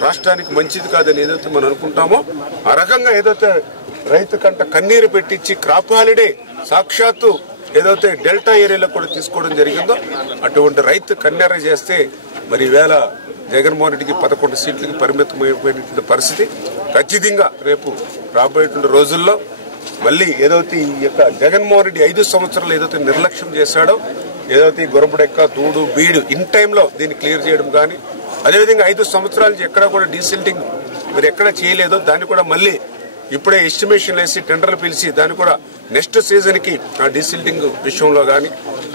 రాష్ట్రానికి మంచిది కాదని ఏదైతే మనం అనుకుంటామో ఆ రకంగా ఏదైతే రైతు కంట కన్నీరు పెట్టించి క్రాప్ హాలిడే సాక్షాత్తు ఏదైతే డెల్టా ఏరియాలో కూడా తీసుకోవడం జరిగిందో అటువంటి రైతు కన్నెర చేస్తే మరి ఈవేళ జగన్మోహన్ రెడ్డికి 11 సీట్లకి పరిమితమైపోయినటువంటి పరిస్థితి. ఖచ్చితంగా రేపు రాబోయేటువంటి రోజుల్లో మళ్ళీ ఏదైతే ఈ యొక్క జగన్మోహన్ రెడ్డి 5 సంవత్సరాలు ఏదైతే నిర్లక్ష్యం చేశాడో, ఏదైతే గొరబడెక్క తూడు బీడు ఇన్ టైంలో దీన్ని క్లియర్ చేయడం కానీ, అదేవిధంగా 5 సంవత్సరాల నుంచి ఎక్కడ కూడా డీసిల్టింగ్ మీరు ఎక్కడ చేయలేదో దాన్ని కూడా మళ్ళీ ఇప్పుడే ఎస్టిమేషన్ వేసి టెండర్లు పిలిచి దాన్ని కూడా నెక్స్ట్ సీజన్కి ఆ డీసిల్టింగ్ విషయంలో కానీ,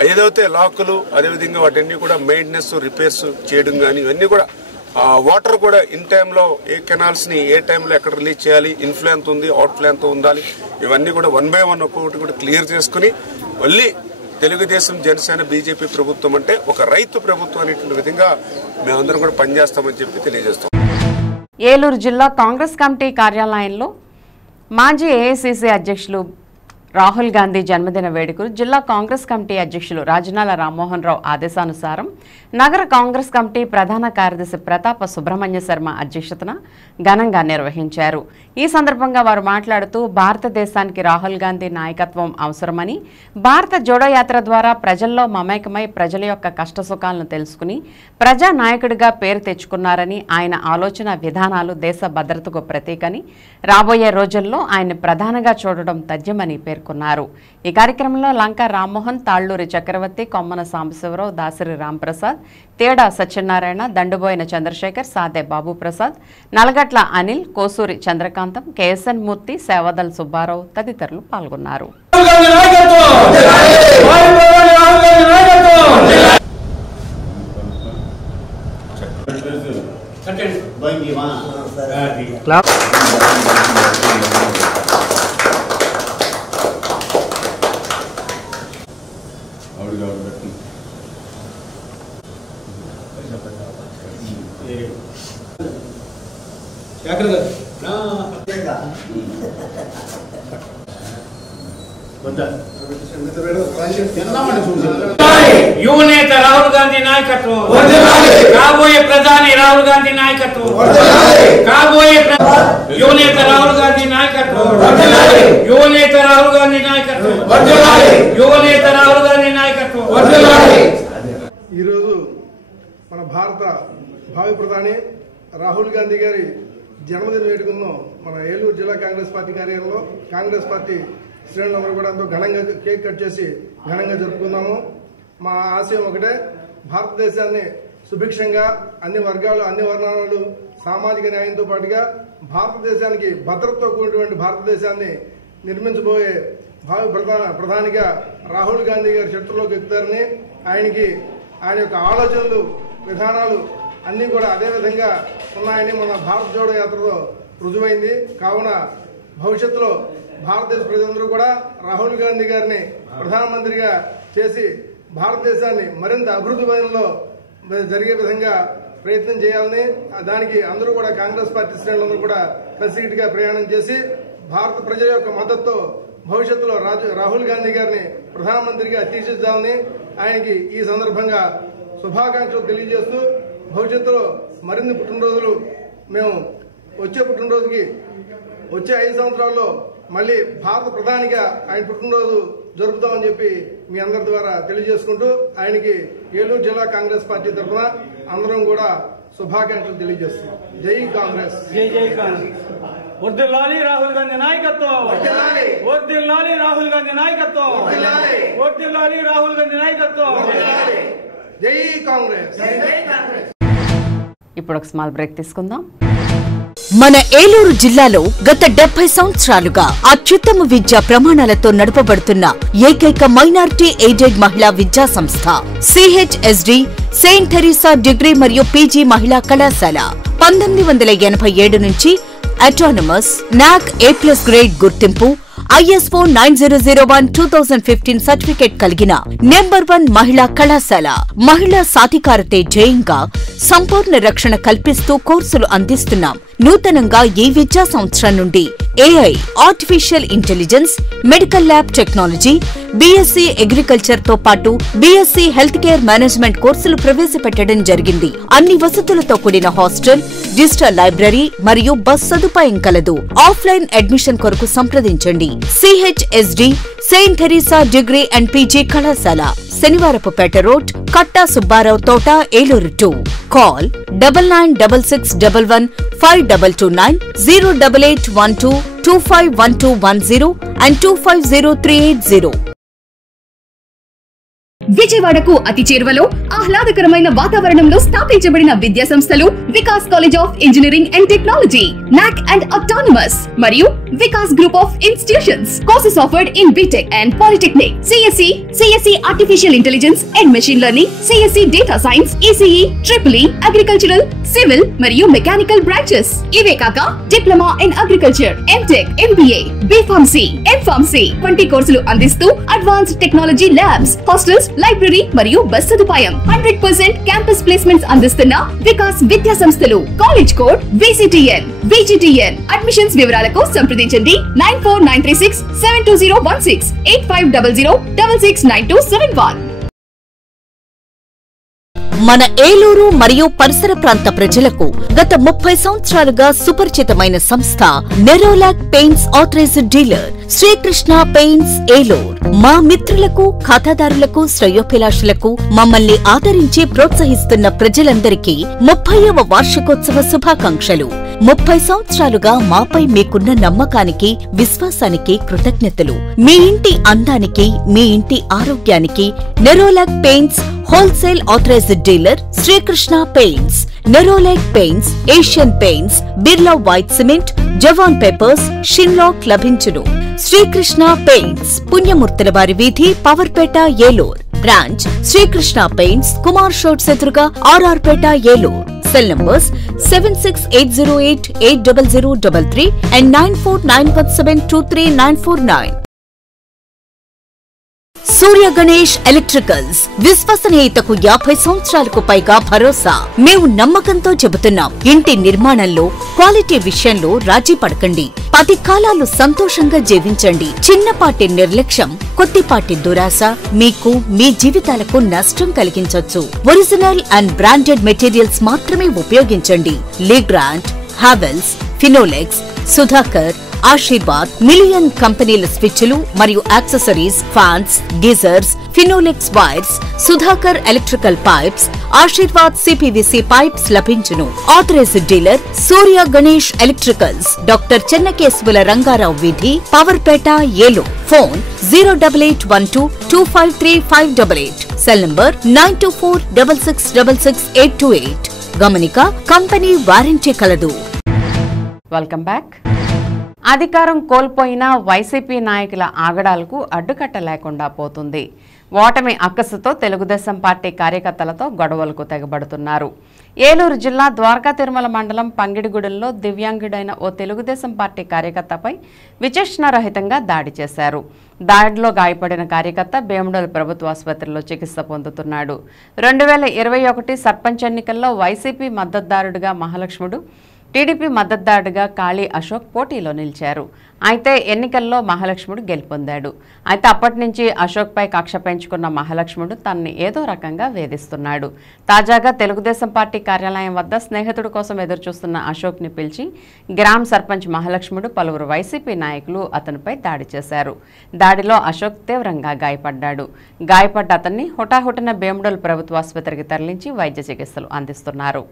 ఏదైతే లాకులు అదేవిధంగా వాటిని కూడా మెయింటెనెన్స్ రిపేర్స్ చేయడం కానీ ఇవన్నీ కూడా వాటర్ కూడా ఇన్ టైంలో ఏ కెనాల్స్ని ఏ టైంలో ఎక్కడ రిలీజ్ చేయాలి, ఇన్ఫ్లో ఎంత ఉంది, అవుట్ఫ్లో ఎంత ఉండాలి, ఇవన్నీ కూడా 1 by 1 ఒక్కొక్కటి కూడా క్లియర్ చేసుకుని మళ్ళీ తెలుగుదేశం జనసేన బీజేపీ ప్రభుత్వం అంటే ఒక రైతు ప్రభుత్వం అనేటువంటి విధంగా మేమందరం కూడా పనిచేస్తామని చెప్పి తెలియజేస్తాం. ఏలూరు జిల్లా కాంగ్రెస్ కమిటీ కార్యాలయంలో మాజీ ఏఐసీసీ అధ్యక్షులు రాహుల్ గాంధీ జన్మదిన వేడుకలు జిల్లా కాంగ్రెస్ కమిటీ అధ్యక్షులు రాజనాల రామ్మోహన్ రావు ఆదేశానుసారం నగర కాంగ్రెస్ కమిటీ ప్రధాన కార్యదర్శి ప్రతాప సుబ్రహ్మణ్య శర్మ అధ్యక్షతన ఘనంగా నిర్వహించారు. ఈ సందర్భంగా వారు మాట్లాడుతూ భారతదేశానికి రాహుల్ గాంధీ నాయకత్వం అవసరమని, భారత జోడో యాత్ర ద్వారా ప్రజల్లో మమేకమై ప్రజల యొక్క కష్టసుఖాలను తెలుసుకుని ప్రజా నాయకుడిగా పేరు తెచ్చుకున్నారని, ఆయన ఆలోచన విధానాలు దేశ భద్రతకు ప్రతీకని, రాబోయే రోజుల్లో ఆయన్ని ప్రధానంగా చూడడం తథ్యమని పేర్కొన్నారు. ఈ కార్యక్రమంలో లంకా రామ్మోహన్, తాళ్లూరి చక్రవర్తి, కొమ్మన సాంబశివరావు, దాసరి రాంప్రసాద్, తేడా సత్యనారాయణ, దండుబోయిన చంద్రశేఖర్, సాదే బాబుప్రసాద్, నలగట్ల అనిల్, కోసూరి చంద్రకాంతం, కేఎస్ఎన్ మూర్తి, సేవదల్ సుబ్బారావు తదితరులు పాల్గొన్నారు. యువనేత రాహుల్ గాంధీ నాయకత్వం, కాబోయే ప్రధాని రాహుల్ గాంధీ నాయకత్వం, కాబోయే యువనేత రాహుల్ గాంధీ నాయకత్వం, యువనేత రాహుల్ గాంధీ నాయకత్వం, యువనేత రాహుల్ గాంధీ నాయకత్వం. ఈరోజు మన భారత భావి ప్రధాని రాహుల్ గాంధీ గారి జన్మదిన వేడుకలను మన ఏలూరు జిల్లా కాంగ్రెస్ పార్టీ కార్యాలయంలో కాంగ్రెస్ పార్టీ శ్రేణులందరూ కూడా ఎంతో ఘనంగా కేక్ కట్ చేసి ఘనంగా జరుపుకున్నాము. మా ఆశయం ఒకటే, భారతదేశాన్ని సుభిక్షంగా అన్ని వర్గాలు అన్ని వర్ణాలు సామాజిక న్యాయంతో పాటుగా భారతదేశానికి భద్రతతో కూడినటువంటి భారతదేశాన్ని నిర్మించబోయే భావి ప్రధానిగా రాహుల్ గాంధీ గారి చరిత్రలోకి ఎక్కుతారని, ఆయన యొక్క ఆలోచనలు విధానాలు అన్నీ కూడా అదే విధంగా ఉన్నాయని మన భారత జోడో యాత్రలో రుజువైంది. కావున భవిష్యత్తులో భారతదేశ ప్రజలందరూ కూడా రాహుల్ గాంధీ గారిని ప్రధానమంత్రిగా చేసి భారతదేశాన్ని మరింత అభివృద్ధి పదంలో జరిగే విధంగా ప్రయత్నం చేయాలని, దానికి అందరూ కూడా కాంగ్రెస్ పార్టీ శ్రేణులందరూ కూడా కలిసికట్టుగా ప్రయాణం చేసి భారత ప్రజల యొక్క మద్దతుతో భవిష్యత్తులో రాహుల్ గాంధీ గారిని ప్రధానమంత్రిగా తీర్చిదిద్దామని ఆయనకి ఈ సందర్భంగా శుభాకాంక్షలు తెలియజేస్తూ, భవిష్యత్తులో మరిన్ని పుట్టినరోజులు మేము వచ్చే పుట్టినరోజుకి వచ్చే 5 సంవత్సరాల్లో మళ్ళీ భారత ప్రధానిగా ఆయన పుట్టినరోజు జరుపుతామని చెప్పి మీ అందరి ద్వారా తెలియజేసుకుంటూ ఆయనకి ఏలూరు జిల్లా కాంగ్రెస్ పార్టీ తరఫున అందరం కూడా శుభాకాంక్షలు తెలియజేస్తున్నాం. జై కాంగ్రెస్, జై జై కాంగ్రెస్. వర్ధిల్లాలి రాహుల్ గాంధీ నాయకత్వం, వర్ధిల్లాలి రాహుల్ గాంధీ నాయకత్వం, వర్ధిల్లాలి రాహుల్ గాంధీ నాయకత్వం. జై కాంగ్రెస్. ఇప్పుడు ఒక స్మాల్ బ్రేక్ తీసుకుందాం. మన ఏలూరు జిల్లాలో గత 70 సంవత్సరాలుగా అత్యుత్తమ విద్యా ప్రమాణాలతో నడపబడుతున్న ఏకైక మైనారిటీ ఎయిడెడ్ మహిళా విద్యా సంస్థ సిహెచ్ఎస్డి సెయింట్ థెరిసా డిగ్రీ మరియు పీజీ మహిళా కళాశాల 1987 నుంచి అటానమస్ నాక్ A+ గ్రేడ్ గుర్తింపు, ISO 9001:2015 సర్టిఫికేట్ కలిగిన #1 మహిళా కళాశాల. మహిళా సాధికారతే ధ్యేయంగా సంపూర్ణ రక్షణ కల్పిస్తూ కోర్సులు అందిస్తున్నాం. నూతనంగా ఈ విద్యా సంవత్సరం నుండి AI artificial intelligence, medical lab technology, BSc agriculture తో పాటు BSc హెల్త్ కేర్ మేనేజ్మెంట్ కోర్సులు ప్రవేశపెట్టడం జరిగింది. అన్ని వసతులతో కూడిన హాస్టల్, డిజిటల్ లైబ్రరీ మరియు బస్ సదుపాయం కలదు. ఆఫ్లైన్ అడ్మిషన్ కొరకు సంప్రదించండి. CHSD Saint Teresa degree and PG కళాశాల, శనివారపుపేట రోడ్, కట్టా సుబ్బారావు తోట, ఏలూరు 2. Call 9966115229 08812251210 and 250380. విజయవాడకు అతి చేరువలో ఆహ్లాదకరమైన వాతావరణంలో స్థాపించబడిన విద్యా సంస్థలు Vikas college of engineering and technology, NAC and autonomous, మరియు Vikas group of institutions. Courses offered in BTech and Polytechnic, CSE artificial intelligence and machine learning, CSE data science, ECE, EEE, agricultural, civil మరియు మెకానికల్ బ్రాంచెస్. ఇవే కాక diploma in agriculture, MTech, MBA, B.Pharmacy, M.Pharmacy వంటి కోర్సులు అందిస్తూ advanced technology labs, hostels, library మరియు bus సదుపాయం. 100% campus placements అందిస్తున్న వికాస్ విద్యా సంస్థలు. College code VCTN. అడ్మిషన్స్ వివరాలకు సంప్రదించండి 9493672016 8500669271. మన ఏలూరు మరియు పరిసర ప్రాంత ప్రజలకు గత 30 సంవత్సరాలుగా సుపరిచితమైన సంస్థ Nerolac paints authorised dealer Srikrishna paints Eluru. మా మిత్రులకు, ఖాతాదారులకు, శ్రేయోభిలాషులకు మమ్మల్ని ఆదరించి ప్రోత్సహిస్తున్న ప్రజలందరికీ 30వ వార్షికోత్సవ శుభాకాంక్షలు. 30 సంవత్సరాలుగా మాపై మీకున్న నమ్మకానికి, విశ్వాసానికి కృతజ్ఞతలు. మీ ఇంటి అందానికి, మీ ఇంటి ఆరోగ్యానికి Nerolac paints wholesale authorized dealer Srikrishna paints. Nerolac paints, Asian paints, Birla white cement, Jawan papers, షిన్లాక్ లభించును. శ్రీకృష్ణ పెయింట్స్, పుణ్యమూర్తుల వారి వీధి, పవర్పేట, ఏలూరు. బ్రాంచ్ శ్రీకృష్ణ పెయింట్స్, కుమార్ షోట్స్ ఎదురుగా, RR Peta, Eluru. Cell numbers 7680880033 and 9491723949. Surya Ganesh electricals, విశ్వసనీయతకు 50 సంవత్సరాలకు పైగా భరోసా. మేము నమ్మకంతో చెబుతున్నాం, ఇంటి నిర్మాణంలో క్వాలిటీ విషయంలో రాజీ పడకండి. 10 కాలాలు సంతోషంగా జీవించండి. చిన్నపాటి నిర్లక్ష్యం, కొద్దిపాటి దురాశ మీకు మీ జీవితాలకు నష్టం కలిగించొచ్చు. ఒరిజినల్ అండ్ బ్రాండెడ్ మెటీరియల్స్ మాత్రమే ఉపయోగించండి. లీగ్రాండ్, హావెల్స్, ఫినోలెక్స్, సుధాకర్, ఆశీర్వాద్, మిలియన్ కంపెనీల స్విచ్లు మరియు accessories, fans, geysers, Finolex wires, Sudhakar electrical pipes, Ashirvad CPVC pipes లభించును. Authorised dealer Surya Ganesh electricals, doctor చెన్నకేశవుల రంగారావు వీధి, Powerpet, Eluru. Phone 08812253588. Cell number 9246666828. గమనిక, కంపెనీ వారంటీ కలదు. Welcome back. అధికారం కోల్పోయిన వైసీపీ నాయకుల ఆగడాలకు అడ్డుకట్ట లేకుండా పోతుంది. ఓటమి అక్కసుతో తెలుగుదేశం పార్టీ కార్యకర్తలతో గొడవలకు తెగబడుతున్నారు. ఏలూరు జిల్లా ద్వారకా తిరుమల మండలం పంగిడిగూడెంలో దివ్యాంగుడైన ఓ తెలుగుదేశం పార్టీ కార్యకర్తపై విచక్షణారహితంగా దాడి చేశారు. దాడిలో గాయపడిన కార్యకర్త భీమడోలు ప్రభుత్వ ఆసుపత్రిలో చికిత్స పొందుతున్నాడు. 2021 సర్పంచ్ ఎన్నికల్లో వైసీపీ మద్దతుదారుడిగా మహాలక్ష్ముడు, టీడీపీ మద్దతుదారుడిగా కాళీ అశోక్ పోటీలో నిలిచారు. అయితే ఎన్నికల్లో మహాలక్ష్ముడు గెలుపొందాడు. అయితే అప్పటి నుంచి అశోక్పై కక్ష పెంచుకున్న మహాలక్ష్ముడు తనని ఏదో రకంగా వేధిస్తున్నాడు. తాజాగా తెలుగుదేశం పార్టీ కార్యాలయం వద్ద స్నేహితుడి కోసం ఎదురుచూస్తున్న అశోక్ని పిలిచి గ్రామ సర్పంచ్ మహాలక్ష్ముడు, పలువురు వైసీపీ నాయకులు అతనిపై దాడి చేశారు. దాడిలో అశోక్ తీవ్రంగా గాయపడ్డాడు. గాయపడ్డ అతన్ని హుటాహుటిన భీమడోలు ప్రభుత్వ ఆసుపత్రికి తరలించి వైద్య చికిత్సలు అందిస్తున్నారు.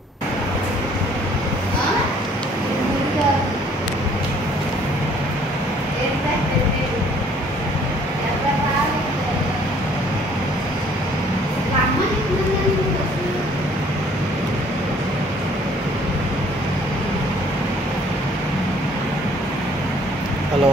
హలో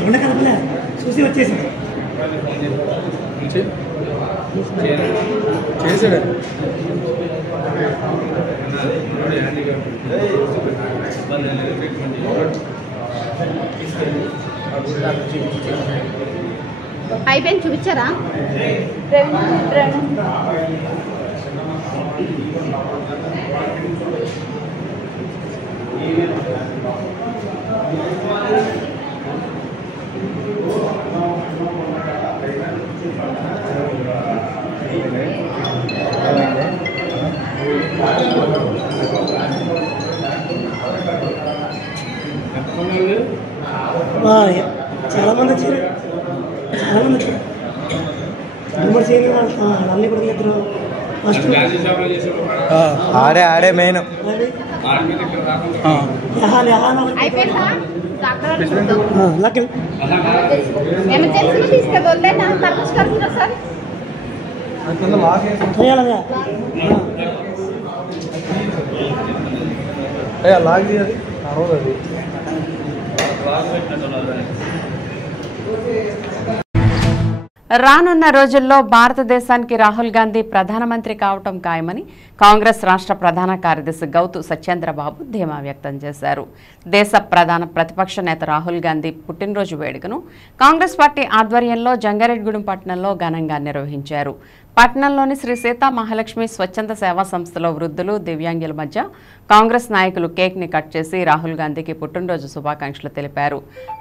ఎవరి కదపలే చూసి వచ్చేసింది చేసాడు అయిపోయింది చూపించారా చాలా మంది వచ్చారు అన్ని కూడా ఇద్దరు ఫస్ట్ ఆడే మెయిన్ ఎమర్జెన్సీలో తీసుకెళ్ళి తరపుకుంటారు సార్ లాగ్ తీయాలి అది రానున్న రోజుల్లో భారతదేశానికి రాహుల్ గాంధీ ప్రధానమంత్రి కావటం ఖాయమని కాంగ్రెస్ రాష్ట్ర ప్రధాన కార్యదర్శి గౌతు సత్యేంద్రబాబు ధీమా వ్యక్తం చేశారు. దేశ ప్రధాన ప్రతిపక్ష నేత రాహుల్ గాంధీ పుట్టినరోజు వేడుకను కాంగ్రెస్ పార్టీ ఆధ్వర్యంలో జంగారెడ్డిగూడెం పట్టణంలో ఘనంగా నిర్వహించారు. పట్టణంలోని శ్రీ సీతా మహాలక్ష్మి స్వచ్ఛంద సేవా సంస్థలో వృద్ధులు, దివ్యాంగుల మధ్య కాంగ్రెస్ నాయకులు కేక్ ని కట్ చేసి రాహుల్ గాంధీకి పుట్టినరోజు శుభాకాంక్షలు తెలిపారు.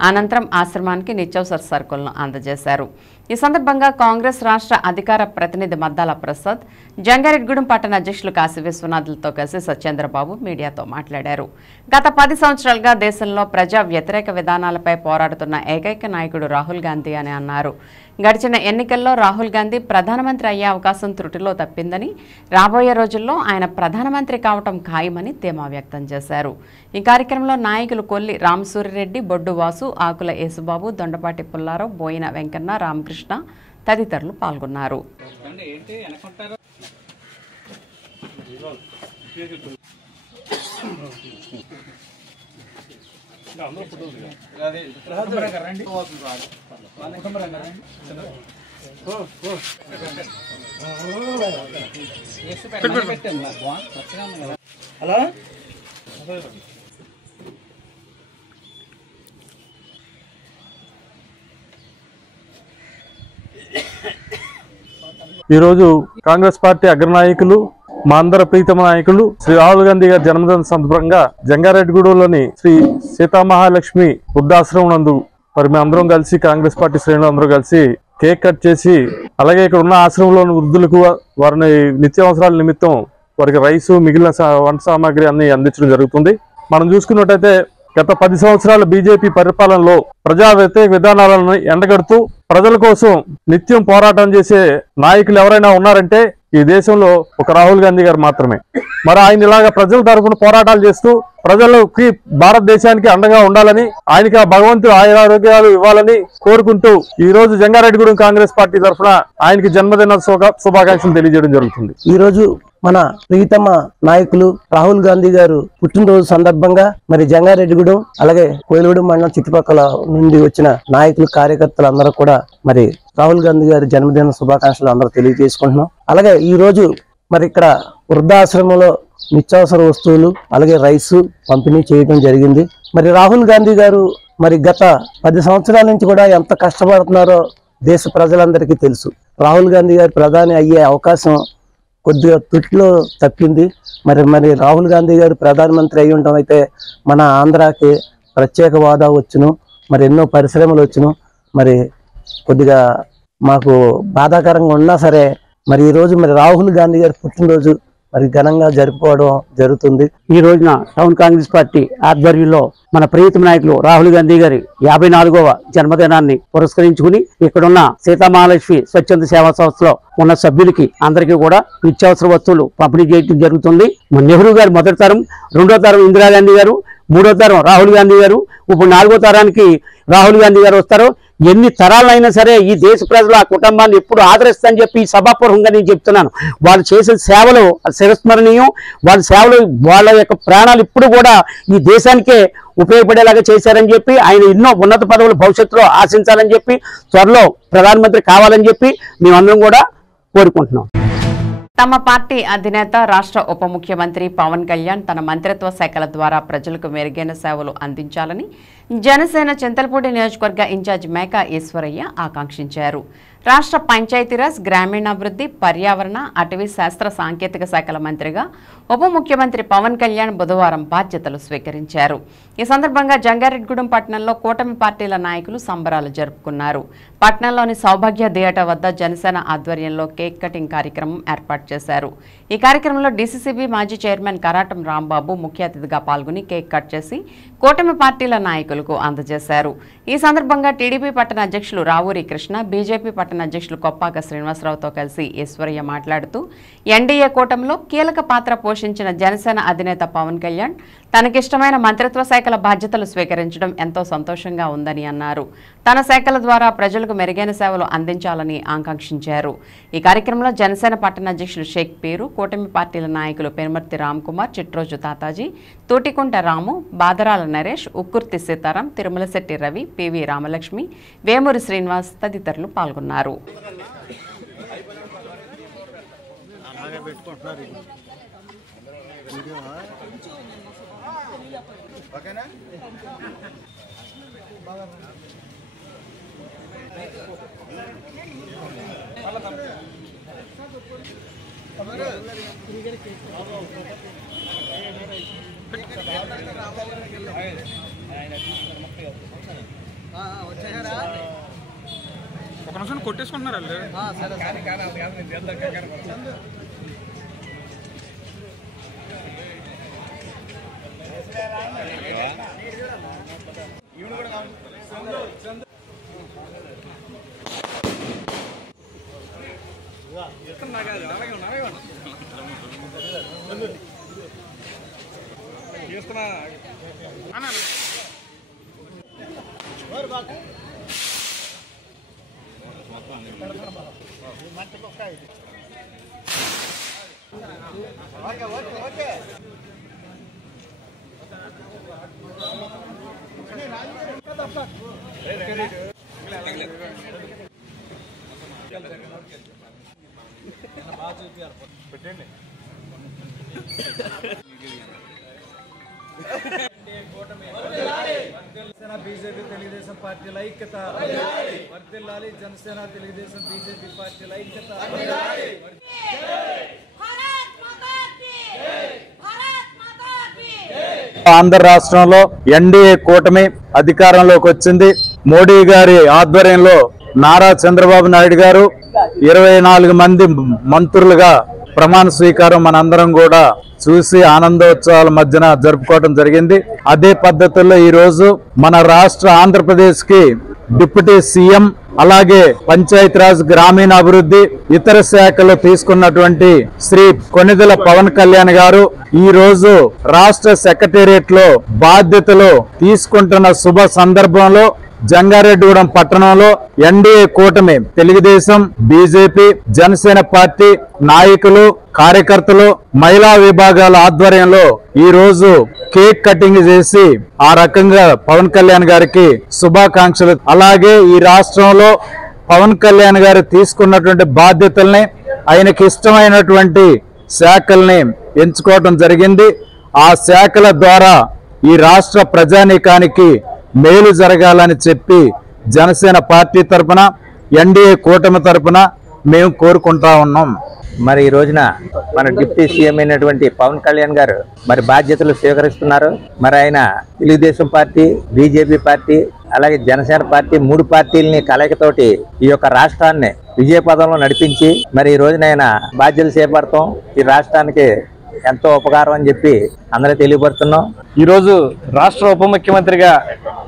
అనంతరం ఆశ్రమానికి నిత్యావసర సరుకులను అందజేశారు. ఈ సందర్భంగా కాంగ్రెస్ రాష్ట్ర అధికార ప్రతినిధి మద్దాల ప్రసాద్, జంగారెడ్డిగూడెం పట్టణ అధ్యక్షులు కాశీ విశ్వనాథులతో కలిసి సత్యేంద్రబాబు మీడియాతో మాట్లాడారు. గత 10 సంవత్సరాలుగా దేశంలో ప్రజా వ్యతిరేక విధానాలపై పోరాడుతున్న ఏకైక నాయకుడు రాహుల్ గాంధీ అని అన్నారు. గడిచిన ఎన్నికల్లో రాహుల్ గాంధీ ప్రధానమంత్రి అయ్యే అవకాశం త్రుటిలో తప్పిందని, రాబోయే రోజుల్లో ఆయన ప్రధానమంత్రి కావటం ఖాయమని ధీమా వ్యక్తం చేశారు. ఈ కార్యక్రమంలో నాయకులు కొల్లి రామసూరిరెడ్డి, బొడ్డు వాసు, ఆకుల యేసుబాబు, దొండపాటి పుల్లారావు, బోయిన వెంకన్న, రామకృష్ణ తదితరులు పాల్గొన్నారు. హలో ఈరోజు కాంగ్రెస్ పార్టీ అగ్రనాయకులు, మా అందరి ప్రీతమ నాయకులు శ్రీ రాహుల్ గాంధీ గారి జన్మదిన సందర్భంగా జంగారెడ్డిగూడెంలోని శ్రీ సీతామహాలక్ష్మి వృద్ధాశ్రమం నందు మరి మేము అందరం కలిసి, కాంగ్రెస్ పార్టీ శ్రేణులు అందరూ కలిసి కేక్ కట్ చేసి, అలాగే ఇక్కడ ఉన్న ఆశ్రమంలోని వృద్ధులకు వారిని నిత్యావసరాల నిమిత్తం వారికి రైసు, మిగిలిన వంట సామాగ్రి అన్ని అందించడం జరుగుతుంది. మనం చూసుకున్నట్టయితే గత 10 సంవత్సరాల బీజేపీ పరిపాలనలో ప్రజా వ్యతిరేక విధానాలను ఎండగడుతూ ప్రజల కోసం నిత్యం పోరాటం చేసే నాయకులు ఎవరైనా ఉన్నారంటే ఈ దేశంలో ఒక రాహుల్ గాంధీ గారు మాత్రమే. మరి ఆయన ఇలాగా ప్రజల తరఫున పోరాటాలు చేస్తూ ప్రజలకి, భారతదేశానికి అండగా ఉండాలని, ఆయనకి ఆ భగవంతుడు ఆయురారోగ్యాలు ఇవ్వాలని కోరుకుంటూ ఈ రోజు జంగారెడ్డిగూడెం కాంగ్రెస్ పార్టీ తరఫున ఆయనకి జన్మదిన శుభాకాంక్షలు తెలియజేయడం జరుగుతుంది. ఈ రోజు మన ప్రీతమ నాయకులు రాహుల్ గాంధీ గారు పుట్టినరోజు సందర్భంగా మరి జంగారెడ్డిగూడెం అలాగే కోయిలగూడెం మండలం చుట్టుపక్కల నుండి వచ్చిన నాయకులు, కార్యకర్తలు అందరూ కూడా మరి రాహుల్ గాంధీ గారి జన్మదిన శుభాకాంక్షలు అందరూ తెలియజేసుకుంటున్నాం. అలాగే ఈ రోజు మరి ఇక్కడ వృద్ధాశ్రమంలో నిత్యావసర వస్తువులు అలాగే రైసు పంపిణీ చేయడం జరిగింది. మరి రాహుల్ గాంధీ గారు మరి గత 10 సంవత్సరాల నుంచి కూడా ఎంత కష్టపడుతున్నారో దేశ ప్రజలందరికీ తెలుసు. రాహుల్ గాంధీ గారు ప్రధాని అయ్యే అవకాశం కొద్దిగా తుట్లో తప్పింది. మరి రాహుల్ గాంధీ గారు ప్రధానమంత్రి అయి ఉండడం అయితే మన ఆంధ్రాకి ప్రత్యేక హోదా వచ్చును, మరి ఎన్నో పరిశ్రమలు వచ్చును. మరి కొద్దిగా మాకు బాధాకరంగా ఉన్నా సరే మరి ఈరోజు మరి రాహుల్ గాంధీ గారి పుట్టినరోజు మరి ఘనంగా జరుపుకోవడం జరుగుతుంది. ఈ రోజున టౌన్ కాంగ్రెస్ పార్టీ ఆధ్వర్యంలో మన ప్రియతమ నాయకులు రాహుల్ గాంధీ గారి 54వ జన్మదినాన్ని పురస్కరించుకుని ఇక్కడున్న సీతామహాలక్ష్మి స్వచ్ఛంద సేవా సంస్థలో ఉన్న సభ్యులకి అందరికీ కూడా నిత్యావసర వస్తువులు పంపిణీ చేయడం జరుగుతుంది. నెహ్రూ గారు మొదటి తరం, 2వ తరం ఇందిరాగాంధీ గారు, 3వ తరం రాహుల్ గాంధీ గారు, ఇప్పుడు 4వ తరానికి రాహుల్ గాంధీ గారు వస్తారు. ఎన్ని తరాలైనా సరే ఈ దేశ ప్రజలు ఆ కుటుంబాన్ని ఎప్పుడు ఆదరిస్తారని చెప్పి సభాపూర్వకంగా నేను చెప్తున్నాను. వాళ్ళు చేసిన సేవలు శిరస్మరణీయం. వాళ్ళ సేవలు, వాళ్ళ యొక్క ప్రాణాలు ఇప్పుడు కూడా ఈ దేశానికే ఉపయోగపడేలాగా చేశారని చెప్పి, ఆయన ఎన్నో ఉన్నత పదవులు భవిష్యత్తులో ఆశించాలని చెప్పి, త్వరలో ప్రధానమంత్రి కావాలని చెప్పి మేమందరం కూడా కోరుకుంటున్నాం. తమ పార్టీ అధినేత రాష్ట్ర ఉప ముఖ్యమంత్రి పవన్ కళ్యాణ్ తన మంత్రిత్వ శాఖల ద్వారా ప్రజలకు మెరుగైన సేవలు అందించాలని జనసేన చింతలపూడి నియోజకవర్గ ఇన్ఛార్జ్ మేకా ఈశ్వరయ్య ఆకాంక్షించారు. రాష్ట్ర పంచాయతీరాజ్, గ్రామీణాభివృద్ధి, పర్యావరణ, అటవీ శాస్త్ర సాంకేతిక శాఖల మంత్రిగా ఉప ముఖ్యమంత్రి పవన్ కళ్యాణ్ బుధవారం బాధ్యతలు స్వీకరించారు. ఈ సందర్భంగా జంగారెడ్డిగూడెం పట్టణంలో కూటమి పార్టీల నాయకులు సంబరాలు జరుపుకున్నారు. పట్టణంలోని సౌభాగ్య థియేటర్ వద్ద జనసేన ఆధ్వర్యంలో కేక్ కటింగ్ కార్యక్రమం ఏర్పాటు చేశారు. ఈ కార్యక్రమంలో డీసీసీబీ మాజీ చైర్మన్ కరాటం రాంబాబు ముఖ్య అతిథిగా పాల్గొని కేక్ కట్ చేసి కూటమి పార్టీల నాయకులకు అందజేశారు. ఈ సందర్భంగా టీడీపీ పట్టణ అధ్యక్షులు రావూరి కృష్ణ, బీజేపీ పట్టణ అధ్యక్షులు కొప్పాక శ్రీనివాసరావుతో కలిసి ఈశ్వరయ్య మాట్లాడుతూ ఎన్డీఏ కూటమిలో కీలక పాత్ర పోషించిన జనసేన అధినేత పవన్ కళ్యాణ్ తనకిష్టమైన మంత్రిత్వ శాఖల బాధ్యతలు స్వీకరించడం ఎంతో సంతోషంగా ఉందని అన్నారు. తన శాఖల ద్వారా ప్రజలకు మెరుగైన సేవలు అందించాలని ఆకాంక్షించారు. ఈ కార్యక్రమంలో జనసేన పట్టణ అధ్యక్షులు షేక్ పీరు, కూటమి పార్టీల నాయకులు పెనుమర్తి రామ్కుమార్, చిట్రోజు తాతాజీ, తూటికుంట రాము, బాదరాల నరేష్, ఉక్కుర్తి సీతారాం, తిరుమలశెట్టి రవి, పివి రామలక్ష్మి, వేమూరి శ్రీనివాస్ తదితరులు పాల్గొన్నారు. ఒక నిమిషం కొట్టేసుకుంటున్నారు పెట్టండి. జనసేన బీజేపీ తెలుగుదేశం పార్టీల ఐక్యత వర్ధిల్లాలి. జనసేన తెలుగుదేశం బీజేపీ పార్టీల ఐక్యత. ఆంధ్ర రాష్ట్రంలో ఎన్డీఏ కూటమి అధికారంలోకి వచ్చింది. మోడీ గారి ఆధ్వర్యంలో నారా చంద్రబాబు నాయుడు గారు 24 మంది మంత్రులుగా ప్రమాణ స్వీకారం మనందరం కూడా చూసి ఆనందోత్సవాల మధ్యన జరుపుకోవడం జరిగింది. అదే పద్ధతుల్లో ఈ రోజు మన రాష్ట్ర ఆంధ్రప్రదేశ్ కి డిప్యూటీ సీఎం, అలాగే పంచాయతీరాజ్, గ్రామీణాభివృద్ధి, ఇతర శాఖలు తీసుకున్నటువంటి శ్రీ కొణిదెల పవన్ కళ్యాణ్ గారు ఈ రోజు రాష్ట్ర సెక్రటేరియట్ లో బాధ్యతలు తీసుకుంటున్న శుభ సందర్భంలో జంగారెడ్డిగూడెం పట్టణంలో ఎన్డీఏ కూటమి తెలుగుదేశం, బీజేపీ, జనసేన పార్టీ నాయకులు, కార్యకర్తలు, మహిళా విభాగాల ఆధ్వర్యంలో ఈ రోజు కేక్ కటింగ్ చేసి ఆ రకంగా పవన్ కళ్యాణ్ గారికి శుభాకాంక్షలు. అలాగే ఈ రాష్ట్రంలో పవన్ కళ్యాణ్ గారు తీసుకున్నటువంటి బాధ్యతల్ని, ఆయనకి ఇష్టమైనటువంటి శాఖల్ని ఎంచుకోవడం జరిగింది. ఆ శాఖల ద్వారా ఈ రాష్ట్ర ప్రజానీకానికి మేలు జరగాలని చెప్పి జనసేన పార్టీ తరఫున, ఎన్డీఏ కూటమి తరఫున మేము కోరుకుంటా ఉన్నాం. మరి ఈ రోజున మన డిప్యూటీ సీఎం అయినటువంటి పవన్ కళ్యాణ్ గారు మరి బాధ్యతలు స్వీకరిస్తున్నారు. మరి ఆయన తెలుగుదేశం పార్టీ, బీజేపీ పార్టీ, అలాగే జనసేన పార్టీ 3 పార్టీలని కలయికతోటి ఈ యొక్క రాష్ట్రాన్ని విజయపదంలో నడిపించి మరి ఈ రోజున ఆయన బాధ్యతలు చేపడతాం ఈ రాష్ట్రానికి ఎంతో ఉపకారం అని చెప్పి అందరూ తెలియపడుతున్నాం. ఈరోజు రాష్ట్ర ఉప ముఖ్యమంత్రిగా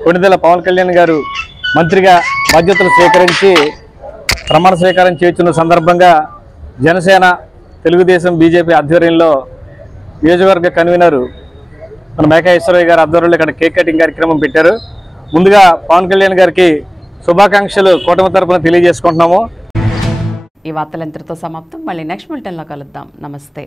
కొణిదెల పవన్ కళ్యాణ్ గారు మంత్రిగా బాధ్యతలు స్వీకరించి ప్రమాణ స్వీకారం చేస్తున్న సందర్భంగా జనసేన, తెలుగుదేశం, బీజేపీ ఆధ్వర్యంలో నియోజకవర్గ కన్వీనర్ మన మేకా ఈశ్వరయ్య గారి ఆధ్వర్యంలో ఇక్కడ కేక్ కటింగ్ కార్యక్రమం పెట్టారు. ముందుగా పవన్ కళ్యాణ్ గారికి శుభాకాంక్షలు కూటమి తరపున తెలియజేసుకుంటున్నాము. ఈ వార్తలు ఎంతటితో సమాప్తం. మళ్ళీ నెక్స్ట్ బులెటిన్లో కలుద్దాం. నమస్తే.